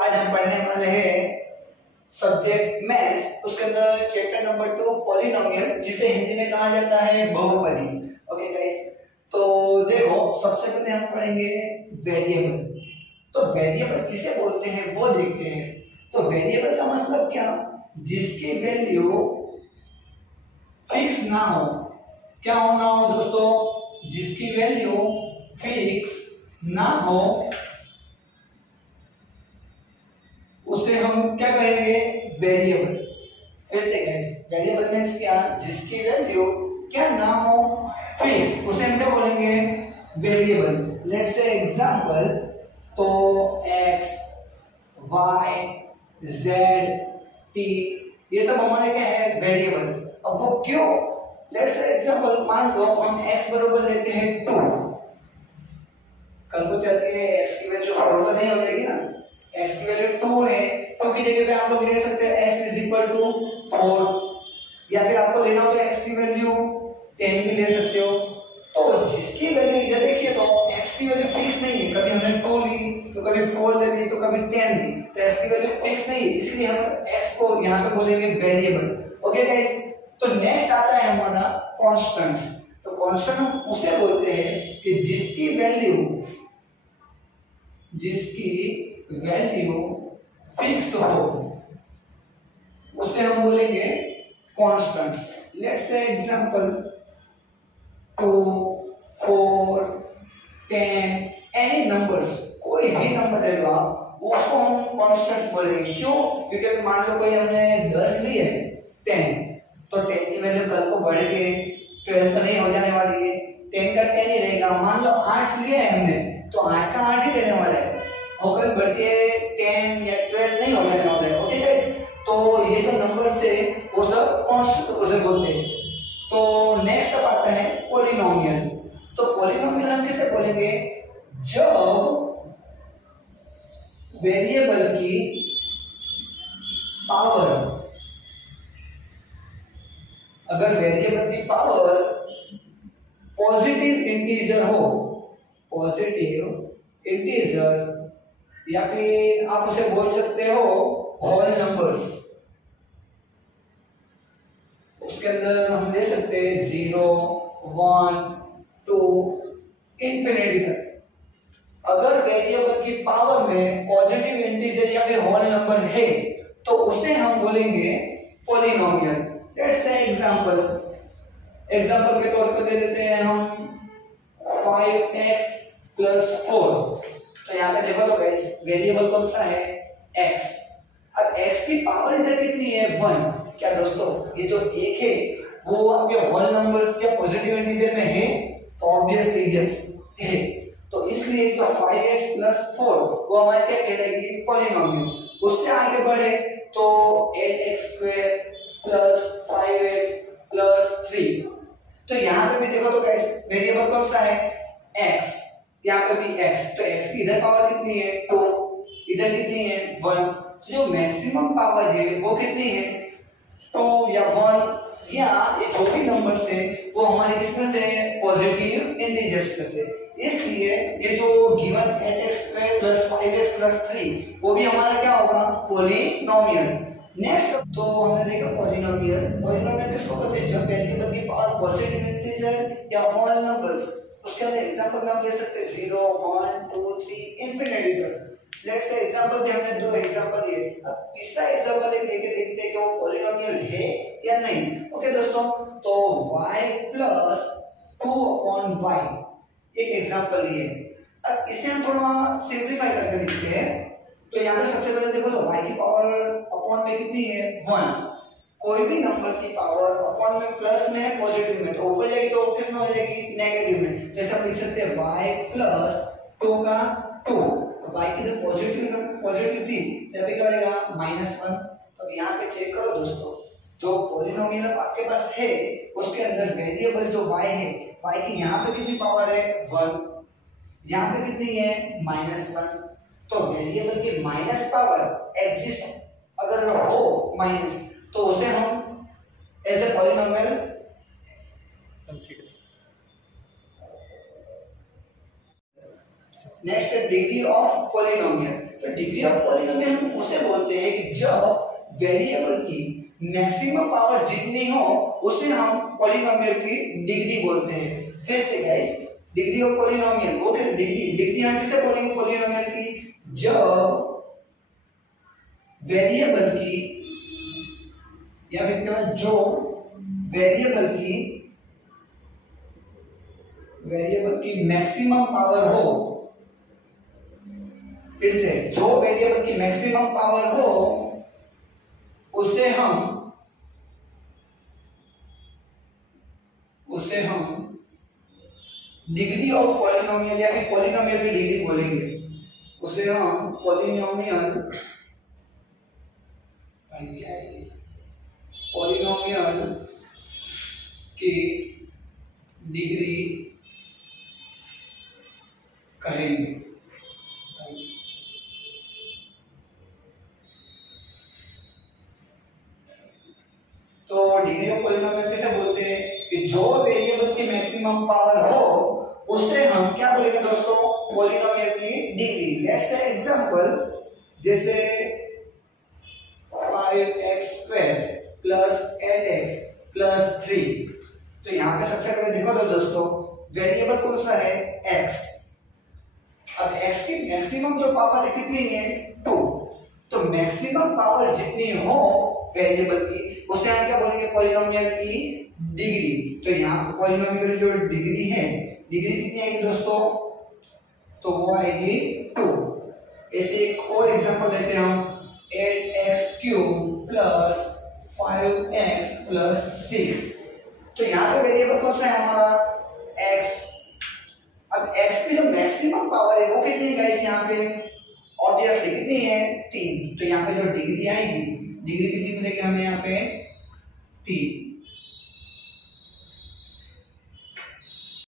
आज हम पढ़ने वाले हैं सब्जेक्ट मैथ्स, उसके अंदर चैप्टर नंबर 2 पॉलिनोमियल, जिसे हिंदी में कहा जाता है बहुपदी। ओके गाइस, तो देखो सबसे पहले हम पढ़ेंगे वेरिएबल। तो वेरिएबल किसे बोलते हैं वो देखते हैं। तो वेरिएबल का मतलब क्या, जिसकी वैल्यू फिक्स ना हो। क्या होना हो दोस्तों, जिसकी वैल्यू फिक्स ना हो उसे हम क्या कहेंगे, वेरिएबल। फिर से गाइस, वेरिएबल मींस क्या, जिसकी वैल्यू क्या ना हो फिक्स, उसे हम क्या बोलेंगे, वेरिएबल। लेट्स से एग्जांपल, तो x y z t ये सब हमारे क्या है, वेरिएबल। अब वो क्यों, लेट्स से एग्जांपल मान लो हम x बराबर लेते हैं 2। कल को चल के x की वैल्यू 4 तो नहीं हो जाएगी ना, x की वैल्यू 2 है, 2 की जगह पे आप लोग ले सकते हैं x इज इक्वल टू 4, या फिर आपको लेना हो तो x की वैल्यू 10 भी ले सकते हो। तो जिसकी वैल्यू इधर देखिए, तो x की वैल्यू फिक्स नहीं है, कभी हमने 2 ली तो कभी 4 ले ली तो कभी 10 ली, तो x की वैल्यू फिक्स नहीं है, इसलिए हम x को यहां पे बोलेंगे वेरिएबल। ओके गाइस, तो नेक्स्ट आता है हमारा कांस्टेंट्स। तो कांस्टेंट हम उसे बोलते हैं कि जिसकी वैल्यू फिक्स हो, उसे हम बोलेंगे constants. Let's say example 2 4 10 any numbers, कोई भी नंबर ले लो आप, उसको हम कांस्टेंट्स बोलेंगे। क्यों, क्योंकि मान लो कोई हमने 10 ली है 10, तो 10 की वैल्यू कल को बढ़ के 12 तो नहीं हो जाने वाली है, 10 का 10 ही रहेगा। मान लो 8 लिया है हमने, तो 8 का 8 ही रहने वाला है, और कभी बढ़ के 10 या 12 नहीं हो जाने वाला है। ओके गाइस, तो ये जो नंबर्स है वो सब कांस्टेंट उसे बोलते हैं। तो नेक्स्ट अब आता है पॉलिनोमियल। तो पॉलिनोमियल हम किसे बोलेंगे, जब वेरिएबल की पावर, अगर वेरिएबल की पावर पॉजिटिव इंटीजर हो, पॉजिटिव इंटीजर, या फिर आप उसे बोल सकते हो होल नंबर्स, उसके अंदर हम ले सकते हैं 0 1 2 इंफिनिटी तक। अगर वेरिएबल की पावर में पॉजिटिव इंटीजर या फिर होल नंबर है तो उसे हम बोलेंगे पॉलिनोमियल। लेट्स से एग्जांपल के तौर पर ले लेते हैं हम 5x + 4। तो यहाँ पे देखो तो गाइस, वेरिएबल कौन सा है, x। अब x की पावर इधर कितनी है, 1। क्या दोस्तों, ये जो 1 है वो आपके होल नंबर्स या पॉजिटिव इंटीजर में है, तो ऑब्वियसली यस है। तो इसलिए जो 5x + 4 वो हमारे क्या कहलाएगी, पॉलिनोमियल। उससे आगे बढ़े तो 8x² + 5x + 3। तो यहाँ पे भी देखो तो गाइस, वेरिएबल कौन सा है, x, यहाँ पे भी x। तो x की इधर पावर कितनी है, 2, इधर कितनी है, 1। तो जो मैक्सिमम पावर है वो कितनी है, 2 या 1, या ये जो भी नंबर्स है वो हमारे किसमें से है, पॉजिटिव इंटीजर्स में से। इसलिए ये जो गिवन 8x² + 5x + 3 वो भी हमारा क्या होगा, पॉलिनोमियल। नेक्स्ट, तो हमने देखा पॉलिनोमियल किसको कहते हैं, जब वेरिएबल की पावर पॉजिटिव इंटीजर या होल नंबर्स, उसके अंदर एग्जांपल में हम ले सकते हैं 0 1 2 3 इंफिनिटी तक। लेट्स से एग्जांपल भी हमने 2 एग्जांपल लिए, अब तीसरा एग्जांपल लेके देखते हैं कि वो पॉलिनोमियल है या नहीं। ओके दोस्तों, तो y + 2/y एक एग्जांपल लिए। अब इसे हम थोड़ा सिंपलीफाई करके देखते हैं। तो यहाँ पे सबसे पहले देखो तो y की पावर अपॉन में कितनी है, 1। कोई भी नंबर की पावर अपॉन में प्लस में है, पॉजिटिव में, तो ऊपर जाएगी तो किस में हो जाएगी, नेगेटिव में। जैसे हम लिख सकते हैं y + 2 का 2, y की तो पॉजिटिव थी, यहाँ पे क्या हो जाएगा, -1। तो यहाँ पे चेक करो दोस्तों, जो पॉलिनोमियल आपके पास है उसके अंदर वेरिएबल जो y है, y की यहाँ पे कितनी पावर है, 1, यहाँ पे कितनी है, -1। तो वेरिएबल की माइनस पावर एग्जिस्ट अगर हो माइनस, तो उसे हम as a polynomial consider next है डिग्री ऑफ पॉलिनोमियल। तो डिग्री ऑफ पॉलिनोमियल हम उसे बोलते हैं कि जब वेरिएबल की मैक्सिमम पावर जितनी हो उसे हम पॉलिनोमियल की डिग्री बोलते हैं। फिर से guys, degree of polynomial, okay, degree हम किसे बोलेंगे पॉलिनोमियल की? जब वेरिएबल की या फिर क्या जो वेरिएबल की मैक्सिमम पावर हो, फिर से जो वेरिएबल की मैक्सिमम पावर हो उसे हम डिग्री ऑफ पॉलिनोमियल या फिर पॉलिनोमियल की डिग्री बोलेंगे। उसे हम पॉलिनोमियल की डिग्री कहेंगे। तो डिग्री ऑफ पॉलिनोमियल किसे बोलते हैं कि जो वेरिएबल की मैक्सिमम पावर हो उसे हम क्या बोलेंगे दोस्तों? पॉलिनोमियल की डिग्री। लेट्स से एग्जांपल, जैसे 5x² प्लस 8x प्लस 3। तो यहाँ पे सबसे पहले देखो तो दोस्तों, वेरिएबल कौन सा है? x। अब x की मैक्सिमम जो पावर है कितनी है? 2। तो मैक्सिमम पावर जितनी हो वेरिएबल की उसे हम क्या बोलेंगे? पॉलिनोमियल की डिग्री। तो यहाँ पॉलिनोमियल की जो डिग्री है, डिग्री कितनी आएगी दोस्तों? तो वो आएगी 2। ऐसे एक और एग्जांपल लेते हैं हम, 8x³ प्लस 5x प्लस 6। तो यहाँ पे वेरिएबल कौन सा है हमारा? x। अब x की जो मैक्सिमम पावर है वो कितनी है गाइस? यहाँ पे ऑब्वियसली कितनी है? 3। तो यहाँ पे जो डिग्री आएगी, डिग्री कितनी मिलेगी हमें यहाँ पे? 3।